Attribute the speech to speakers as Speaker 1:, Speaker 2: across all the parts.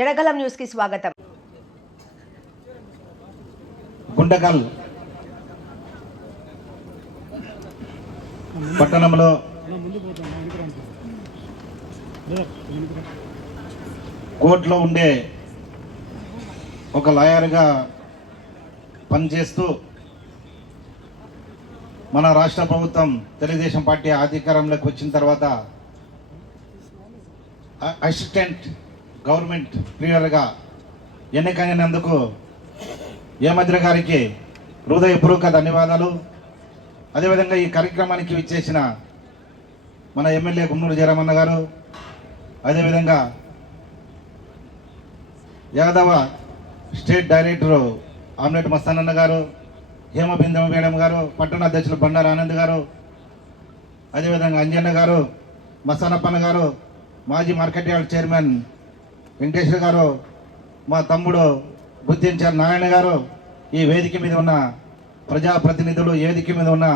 Speaker 1: జడగలం న్యూస్కి స్వాగతం.
Speaker 2: గుండకల్ పట్టణంలో కోర్టులో ఉండే ఒక లాయర్గా పనిచేస్తూ మన రాష్ట్ర ప్రభుత్వం తెలుగుదేశం పార్టీ అధికారంలోకి వచ్చిన తర్వాత అసిస్టెంట్ గవర్నమెంట్ ప్రియులుగా ఎన్నికైనందుకు యమద్ర గారికి హృదయపూర్వక ధన్యవాదాలు. అదేవిధంగా ఈ కార్యక్రమానికి విచ్చేసిన మన ఎమ్మెల్యే గుమ్మూరు జయరామన్న గారు అదేవిధంగా యాదవ స్టేట్ డైరెక్టరు ఆమ్లెట్ మస్తానన్న గారు హేమబిందం మేడం గారు పట్టణ అధ్యక్షులు బండారు ఆనంద్ గారు అదేవిధంగా అంజన్న గారు మస్తానప్పన్న గారు మాజీ మార్కెట్ యార్డ్ చైర్మన్ వెంకటేశ్వర గారు మా తమ్ముడు బుద్ధించారు నారాయణ గారు ఈ వేదిక మీద ఉన్న ప్రజాప్రతినిధులు వేదిక మీద ఉన్న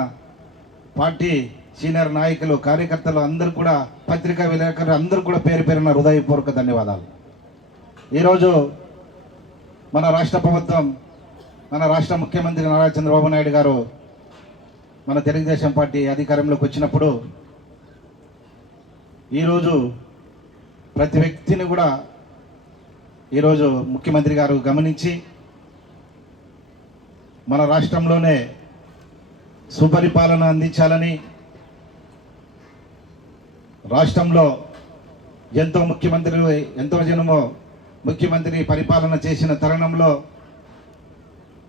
Speaker 2: పార్టీ సీనియర్ నాయకులు కార్యకర్తలు అందరూ కూడా పత్రికా విలేకరులు అందరూ కూడా పేరు పేరున హృదయపూర్వక ధన్యవాదాలు. ఈరోజు మన రాష్ట్ర ప్రభుత్వం మన రాష్ట్ర ముఖ్యమంత్రి నారా చంద్రబాబు నాయుడు గారు మన తెలుగుదేశం పార్టీ అధికారంలోకి వచ్చినప్పుడు ఈరోజు ప్రతి వ్యక్తిని కూడా ఈరోజు ముఖ్యమంత్రి గారు గమనించి మన రాష్ట్రంలోనే సుపరిపాలన అందించాలని రాష్ట్రంలో ఎంతో ముఖ్యమంత్రి ఎంతో జనమో ముఖ్యమంత్రి పరిపాలన చేసిన తరుణంలో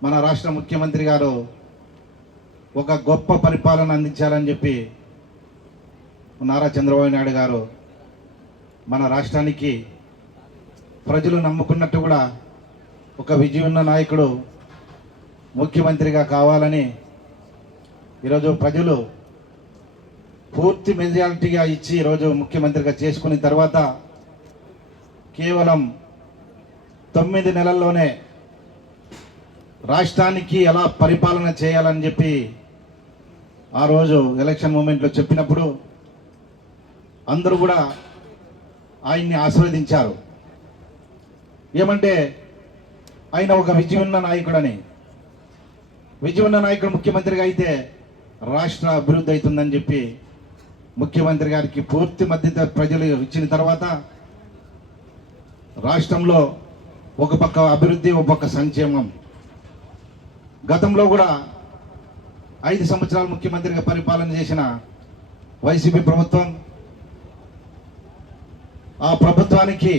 Speaker 2: మన రాష్ట్ర ముఖ్యమంత్రి గారు ఒక గొప్ప పరిపాలన అందించాలని చెప్పి నారా చంద్రబాబు నాయుడు గారు మన రాష్ట్రానికి ప్రజలు నమ్ముకున్నట్టు కూడా ఒక విజయున్న నాయకుడు ముఖ్యమంత్రిగా కావాలని ఈరోజు ప్రజలు పూర్తి మెజారిటీగా ఇచ్చి ఈరోజు ముఖ్యమంత్రిగా చేసుకున్న తర్వాత కేవలం తొమ్మిది నెలల్లోనే రాష్ట్రానికి ఎలా పరిపాలన చేయాలని చెప్పి ఆ రోజు ఎలక్షన్ మూమెంట్లో చెప్పినప్పుడు అందరూ కూడా ఆయన్ని ఆశీర్వదించారు. ఏమంటే ఆయన ఒక విజయున్న నాయకుడని. విజయున్న నాయకుడు ముఖ్యమంత్రిగా అయితే రాష్ట్ర అభివృద్ధి అవుతుందని చెప్పి ముఖ్యమంత్రి గారికి పూర్తి మద్దతు ప్రజలు ఇచ్చిన తర్వాత రాష్ట్రంలో ఒక పక్క అభివృద్ధి ఒక పక్క సంక్షేమం. గతంలో కూడా ఐదు సంవత్సరాలు ముఖ్యమంత్రిగా పరిపాలన చేసిన వైసీపీ ప్రభుత్వం ఆ ప్రభుత్వానికి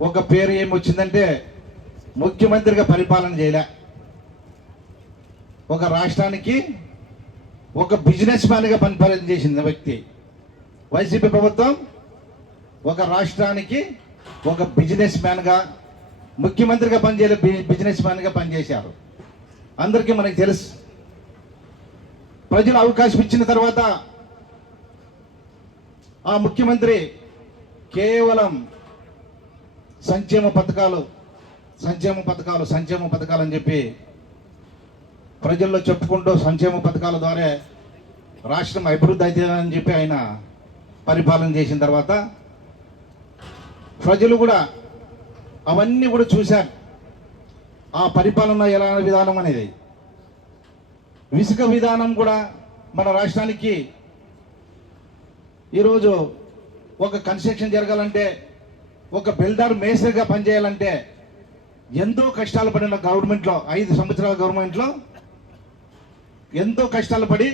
Speaker 2: ఒక పేరు ఏమి వచ్చిందంటే ముఖ్యమంత్రిగా పరిపాలన చేయలే. ఒక రాష్ట్రానికి ఒక బిజినెస్ మ్యాన్గా పరిపాలన చేసింది వ్యక్తి. వైసీపీ ప్రభుత్వం ఒక రాష్ట్రానికి ఒక బిజినెస్ మ్యాన్గా ముఖ్యమంత్రిగా పనిచేయలే బిజినెస్ మ్యాన్గా పనిచేశారు అందరికీ మనకి తెలుసు. ప్రజలు అవకాశం ఇచ్చిన తర్వాత ఆ ముఖ్యమంత్రి కేవలం సంక్షేమ పథకాలు సంక్షేమ పథకాలు సంక్షేమ పథకాలు అని చెప్పి ప్రజల్లో చెప్పుకుంటూ సంక్షేమ పథకాల ద్వారా రాష్ట్రం అభివృద్ధి అవుతుందని చెప్పి ఆయన పరిపాలన చేసిన తర్వాత ప్రజలు కూడా అవన్నీ కూడా చూశారు. ఆ పరిపాలన ఎలా విధానం అనేది? విసుక విధానం కూడా మన రాష్ట్రానికి ఈరోజు ఒక కన్స్ట్రక్షన్ జరగాలంటే ఒక బిల్డర్ మేసర్గా పనిచేయాలంటే ఎంతో కష్టాలు పడిన గవర్నమెంట్లో ఐదు సంవత్సరాల గవర్నమెంట్లో ఎంతో కష్టాలు పడి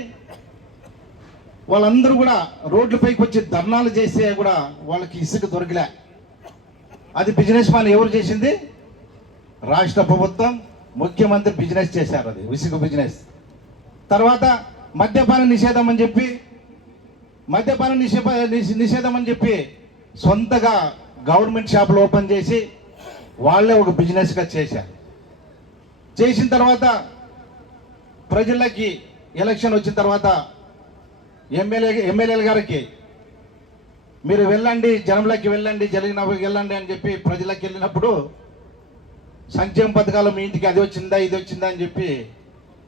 Speaker 2: వాళ్ళందరూ కూడా రోడ్లపైకి వచ్చి ధర్నాలు చేస్తే కూడా వాళ్ళకి ఇసుక దొరికలే. అది బిజినెస్ మ్యాన్ ఎవరు చేసింది? రాష్ట్ర ప్రభుత్వం ముఖ్యమంత్రి బిజినెస్ చేశారు అది ఇసుక బిజినెస్ తర్వాత మద్యపాన నిషేధం అని చెప్పి మద్యపాన నిషేధ నిషేధం అని చెప్పి సొంతగా గవర్నమెంట్ షాపులు ఓపెన్ చేసి వాళ్ళే ఒక బిజినెస్గా చేశారు. చేసిన తర్వాత ప్రజలకి ఎలక్షన్ వచ్చిన తర్వాత ఎమ్మెల్యే ఎమ్మెల్యేల గారికి మీరు వెళ్ళండి జనంలోకి వెళ్ళండి జరిగిన వెళ్ళండి అని చెప్పి ప్రజలకు వెళ్ళినప్పుడు సంక్షేమ పథకాలు మీ ఇంటికి అది వచ్చిందా ఇది వచ్చిందా అని చెప్పి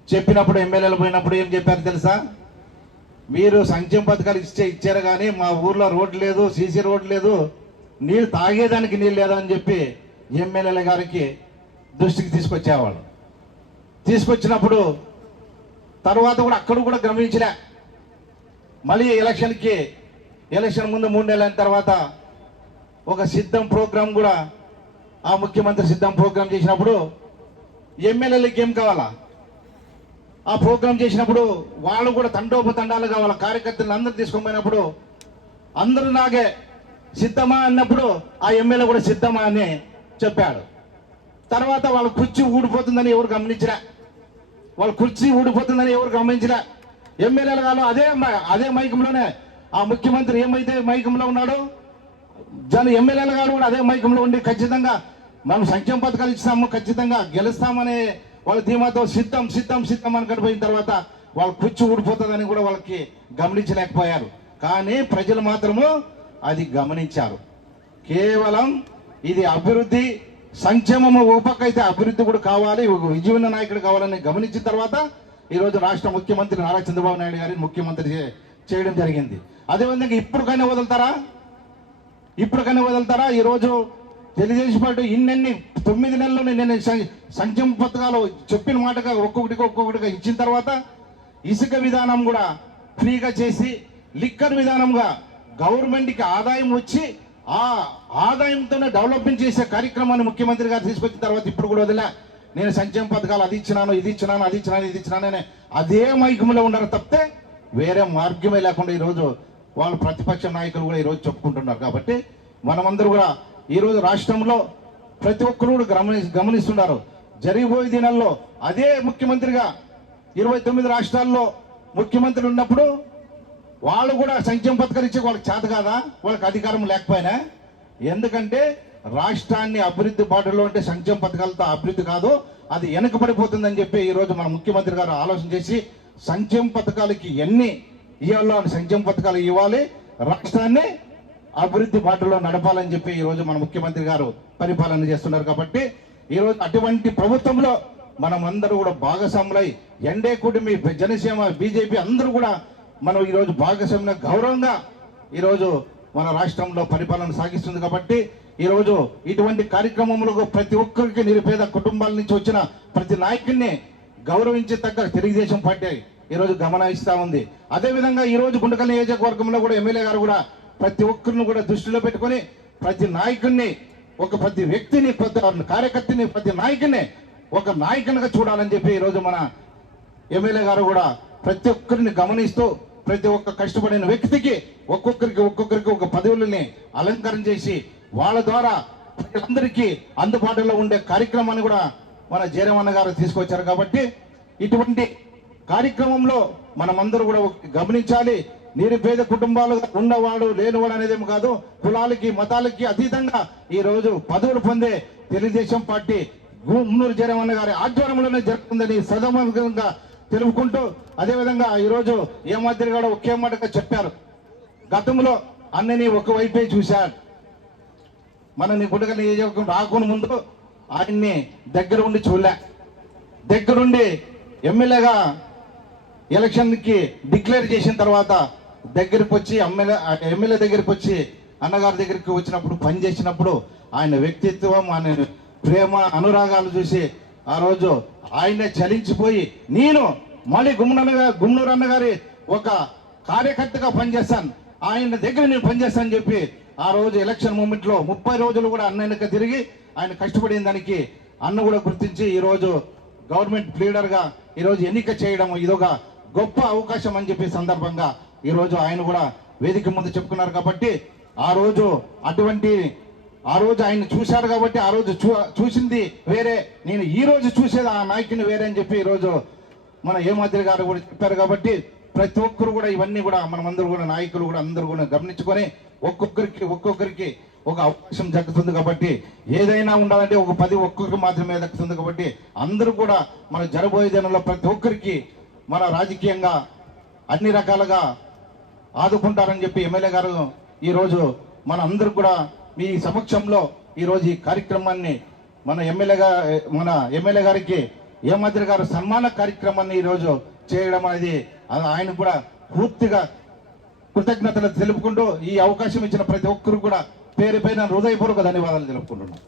Speaker 2: చెప్పినప్పుడు ఎమ్మెల్యేలు పోయినప్పుడు ఏం చెప్పారు తెలుసా? మీరు సంక్షేమ పథకాలు ఇచ్చే ఇచ్చారు కానీ మా ఊర్లో రోడ్డు లేదు సీసీ రోడ్ లేదు నీళ్ళు తాగేదానికి నీళ్ళు లేదని చెప్పి ఎమ్మెల్యేల గారికి దృష్టికి తీసుకొచ్చేవాళ్ళు. తీసుకొచ్చినప్పుడు తర్వాత కూడా అక్కడ కూడా గమనించలే మళ్ళీ ఎలక్షన్కి ఎలక్షన్ ముందు మూడు నెలల తర్వాత ఒక సిద్ధం ప్రోగ్రాం కూడా ఆ ముఖ్యమంత్రి సిద్ధం ప్రోగ్రాం చేసినప్పుడు ఎమ్మెల్యేలకి ఏం కావాలా? ఆ ప్రోగ్రాం చేసినప్పుడు వాళ్ళు కూడా తండోపతండాలుగా వాళ్ళ కార్యకర్తలు అందరూ తీసుకొని అందరూ నాగే సిద్ధమా అన్నప్పుడు ఆ ఎమ్మెల్యే కూడా సిద్ధమా అని చెప్పాడు. తర్వాత వాళ్ళ కుర్చీ ఊడిపోతుందని ఎవరు గమనించరా వాళ్ళ కుర్చీ ఊడిపోతుందని ఎవరు గమనించరా ఎమ్మెల్యేలు కాదు అదే అదే మైకంలోనే ఆ ముఖ్యమంత్రి ఏమైతే మైకంలో ఉన్నాడో జన ఎమ్మెల్యేలు గారు కూడా అదే మైకంలో ఉండి ఖచ్చితంగా మనం సంక్షేమ పథకాలు ఇస్తాము ఖచ్చితంగా గెలుస్తామనే వాళ్ళ ధీమాతో సిద్ధం సిద్ధం సిద్ధం అని కనిపోయిన తర్వాత వాళ్ళ కుర్చీ ఊడిపోతుందని కూడా వాళ్ళకి గమనించలేకపోయారు. కానీ ప్రజలు మాత్రము అది గమనించారు. కేవలం ఇది అభివృద్ధి సంక్షేమము ఓపకైతే అభివృద్ధి కూడా కావాలి ఒక నాయకుడు కావాలని గమనించిన తర్వాత ఈరోజు రాష్ట్ర ముఖ్యమంత్రి నారా చంద్రబాబు నాయుడు గారిని ముఖ్యమంత్రి చే- చేయడం జరిగింది. అదేవిధంగా ఇప్పుడు కానీ వదులుతారా? ఇప్పుడు కానీ వదులుతారా? ఈరోజు తెలుగుదేశం పార్టీ ఇన్నెన్ని తొమ్మిది నెలలు నేను సం- సంక్షేమ పథకాలు చెప్పిన మాటగా ఒక్కొక్కటికి ఒక్కొక్కటిగా ఇచ్చిన తర్వాత ఇసుక విధానం కూడా ఫ్రీగా చేసి లిక్కర్ విధానంగా గవర్నమెంట్కి ఆదాయం వచ్చి ఆ ఆదాయంతోనే డెవలప్మెంట్ చేసే కార్యక్రమాన్ని ముఖ్యమంత్రి గారు తీసుకొచ్చిన తర్వాత ఇప్పుడు కూడా వదిలే. నేను సంక్షేమ పథకాలు అది ఇచ్చినాను ఇది ఇచ్చినాను అది ఇచ్చినాను ఇది ఇచ్చినాను అదే మైకంలో ఉండరు తప్పితే వేరే మార్గమే లేకుండా ఈరోజు వాళ్ళు ప్రతిపక్ష నాయకులు కూడా ఈరోజు చెప్పుకుంటున్నారు. కాబట్టి మనమందరూ కూడా ఈరోజు రాష్ట్రంలో ప్రతి ఒక్కరు కూడా గమని గమనిస్తున్నారు. జరిగిపోయే దినాల్లో అదే ముఖ్యమంత్రిగా ఇరవై తొమ్మిది రాష్ట్రాల్లో ముఖ్యమంత్రి ఉన్నప్పుడు వాళ్ళు కూడా సంక్షేమ పథకాలు ఇచ్చే వాళ్ళకి చేత కాదా? వాళ్ళకి అధికారం లేకపోయినా? ఎందుకంటే రాష్ట్రాన్ని అభివృద్ధి బాటలో అంటే సంక్షేమ పథకాలతో అభివృద్ధి కాదు అది వెనకబడిపోతుందని చెప్పి ఈరోజు మన ముఖ్యమంత్రి గారు ఆలోచన చేసి సంక్షేమ పథకాలకి ఎన్ని ఇవ్వాలో అని సంక్షేమ పథకాలు ఇవ్వాలి రాష్ట్రాన్ని అభివృద్ధి బాటలో నడపాలని చెప్పి ఈరోజు మన ముఖ్యమంత్రి గారు పరిపాలన చేస్తున్నారు కాబట్టి ఈరోజు అటువంటి ప్రభుత్వంలో మనం అందరూ కూడా భాగస్వాములై ఎండే కూటమి జనసేన బీజేపీ అందరూ కూడా మనం ఈరోజు భాగస్వామ్య గౌరవంగా ఈరోజు మన రాష్ట్రంలో పరిపాలన సాగిస్తుంది కాబట్టి ఈరోజు ఇటువంటి కార్యక్రమంలో ప్రతి ఒక్కరికి నిరుపేద కుటుంబాల నుంచి వచ్చిన ప్రతి నాయకుడిని గౌరవించే తగ్గ తెలుగుదేశం పార్టీ ఈరోజు గమనిస్తూ ఉంది. అదేవిధంగా ఈరోజు గుండకల్ నియోజకవర్గంలో కూడా ఎమ్మెల్యే గారు కూడా ప్రతి ఒక్కరిని కూడా దృష్టిలో పెట్టుకొని ప్రతి నాయకుడిని ఒక ప్రతి వ్యక్తిని ప్రతి కార్యకర్తని ప్రతి నాయకుడిని ఒక నాయకునిగా చూడాలని చెప్పి ఈరోజు మన ఎమ్మెల్యే గారు కూడా ప్రతి ఒక్కరిని గమనిస్తూ ప్రతి ఒక్క కష్టపడిన వ్యక్తికి ఒక్కొక్కరికి ఒక్కొక్కరికి ఒక పదవులని అలంకరణ చేసి వాళ్ళ ద్వారా ప్రజలందరికీ అందుబాటులో ఉండే కార్యక్రమాన్ని కూడా మన జయరమన్న గారు తీసుకొచ్చారు కాబట్టి ఇటువంటి కార్యక్రమంలో మనమందరూ కూడా గమనించాలి. నిరుపేద కుటుంబాలు ఉన్నవాడు లేనివాడు అనేదేం కాదు. కులాలకి మతాలకి అతీతంగా ఈరోజు పదవులు పొందే తెలుగుదేశం పార్టీ గుమ్మూరు జయరమన్న గారి ఆధ్వర్యంలోనే జరుగుతుందని సదమంగా తెలుపుకుంటూ అదేవిధంగా ఈరోజు ఏ మాదిరి కూడా ఒకే మాటగా చెప్పారు. గతంలో అన్నని ఒకవైపే చూశాడు మన నీ గుడ్డగా నియోజకవర్గం రాకుండా ముందు ఆయన్ని దగ్గర ఉండి చూడలే. దగ్గరుండి ఎమ్మెల్యేగా ఎలక్షన్కి డిక్లేర్ చేసిన తర్వాత దగ్గరికి వచ్చి ఎమ్మెల్యే ఎమ్మెల్యే దగ్గరికి వచ్చి అన్నగారి దగ్గరికి వచ్చినప్పుడు పని చేసినప్పుడు ఆయన వ్యక్తిత్వం ఆయన ప్రేమ అనురాగాలు చూసి ఆ రోజు ఆయనే చలించిపోయి నేను మళ్ళీ గుమ్మనన్న గుమ్మనూరు అన్నగారి ఒక కార్యకర్తగా పనిచేస్తాను. ఆయన దగ్గర నేను పనిచేస్తానని చెప్పి ఆ రోజు ఎలక్షన్ మూమెంట్లో ముప్పై రోజులు కూడా అన్న తిరిగి ఆయన కష్టపడిన దానికి అన్న కూడా గుర్తించి ఈరోజు గవర్నమెంట్ లీడర్గా ఈరోజు ఎన్నిక చేయడం ఇదొక గొప్ప అవకాశం అని చెప్పి సందర్భంగా ఈరోజు ఆయన కూడా వేదిక ముందు చెప్పుకున్నారు కాబట్టి ఆ రోజు అటువంటి ఆ రోజు ఆయన చూశారు కాబట్టి ఆ రోజు చూ చూసింది వేరే. నేను ఈ రోజు చూసేది ఆ నాయకుని వేరే అని చెప్పి ఈరోజు రోజు మన ఏమాద్రి గారు కూడా చెప్పారు కాబట్టి ప్రతి ఒక్కరు కూడా ఇవన్నీ కూడా మనమందరూ కూడా నాయకులు కూడా అందరూ కూడా గమనించుకొని ఒక్కొక్కరికి ఒక్కొక్కరికి ఒక అవకాశం దక్కుతుంది కాబట్టి ఏదైనా ఉండాలంటే ఒక పది ఒక్కొక్కరికి మాత్రమే దక్కుతుంది కాబట్టి అందరూ కూడా మన జరబోయే దినంలో ప్రతి ఒక్కరికి మన రాజకీయంగా అన్ని రకాలుగా ఆదుకుంటారని చెప్పి ఎమ్మెల్యే గారు ఈరోజు మన అందరూ కూడా మీ సమక్షంలో ఈరోజు ఈ కార్యక్రమాన్ని మన ఎమ్మెల్యే మన ఎమ్మెల్యే గారికి ఏమాద్రి గారు సన్మాన కార్యక్రమాన్ని ఈరోజు చేయడం అనేది ఆయన కూడా పూర్తిగా కృతజ్ఞతలు తెలుపుకుంటూ ఈ అవకాశం ఇచ్చిన ప్రతి ఒక్కరు కూడా పేరు పైన హృదయపూర్వక ధన్యవాదాలు తెలుపుకుంటున్నాను